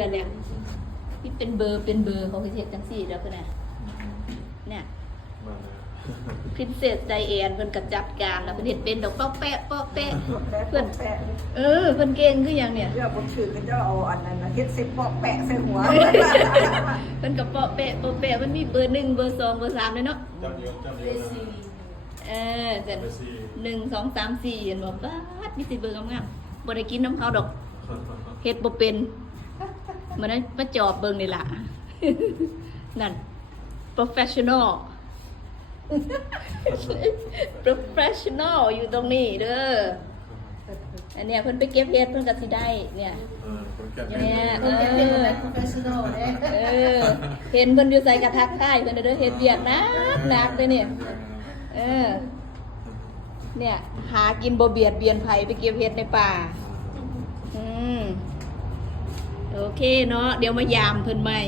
กันเนี่ยที่เป็นเบอร์เป็นเบอร์เขาเฮ็ดจังซี่แล้วก็น่ะเนี่ยมาแล้วพินเซสไดแอนเพิ่นก็จัดการแล้วเพิ่นเฮ็ดเป็นดอกเปาะแปะเปาะแปะเพื่อนแปะเออเพิ่นเก่งคือหยังเนี่ยเรื่องบนชื่อก็จะเอาอันนั้นนะเฮ็ดสิบปอกแปะใส่หัวเพิ่นก็เปาะแปะเปาะแปะมันมีเบอร์หนึ่งเบอร์สองเบอร์สามเลยเนาะจำเดียวจำเดียวนะเออแต่เบอร์สี่หนึ่งสองสามสี่เห็นบอกว่าดมีสิเบอร์งามๆบ่ได้กินน้ำเขาดอกเฮ็ดบ่เป็น มันนั้นมาจอบเบิ่งนี่ล่ะ นั่น professional professional อยู่ตรงนี้เด้อ อันเนี้ยเพิ่นไปเก็บเฮ็ดเพิ่นก็สิได้เนี่ย เออคนแก่เนี่ย เอเอออเป็นอะไรโปรเฟชชั่นอลเนี่ยเออ เห็นเพิ่นอยู่ใส่กระทักทายเพิ่นเด้อเฮ็ดเวียกหนักหนักเลยเนี่ย เออ เนี่ย หากินบ่เบียดเบียนไผไปเก็บเห็ดในป่า อืมโอ เคเนาะเดี๋ยวมายามเพิ่นใหม่